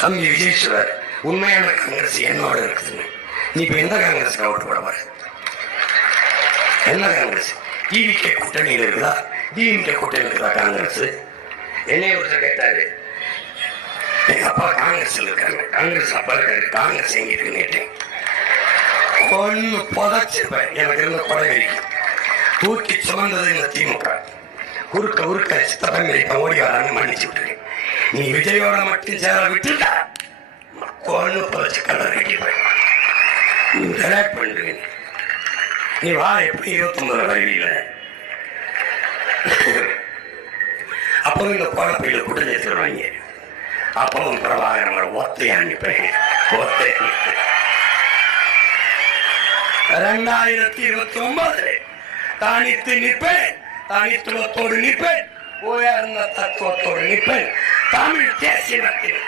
தம்பி விஜயேஸ்வர் உண்மையான காங்கிரஸ் என்னோட இருக்குதுன்னு நீ இப்ப எந்த காங்கிரஸ் ஓட்டு போட போற? என்ன காங்கிரஸ்? டிவிகே கூட்டணியில் இருக்குதா? டிஎம்கே கூட்டணி இருக்குதா காங்கிரஸ்? என்னைய ஒருத்தர் கேட்டாரு, எங்க அப்பா காங்கிரஸ் இருக்காங்க, காங்கிரஸ் அப்பா இருக்காரு, காங்கிரஸ் எங்க இருக்குன்னு கேட்டேன். ஒன்னு புதைச்சிருப்பேன். எனக்கு இருந்த கொலை வரைக்கும் தூக்கி சுமந்தது இந்த திமுக. உருக்க சித்தப்பன் இப்ப ஓடி வரான்னு மன்னிச்சு விட்டுருக்கேன். நீ விஜயோட மட்டும் சேர விட்டுட்டா கொன்னு புதைச்சு கலர் கட்டிப்பேன். பண்ணுவேன். நீ வா, எப்படி 29 வருவீங்கள? அப்பவும் இந்த குழப்பையில கூட்டம் சேர்த்துருவாங்க. அப்பவும் பிரபாகரன் ஒத்தையா அனுப்பேன். 2029 தனித்து நிற்பேன், தனித்துவத்தோடு நிற்பேன், உயர்ந்த தத்துவத்தோடு நிற்பேன். தமிழ் தேசியத்தின்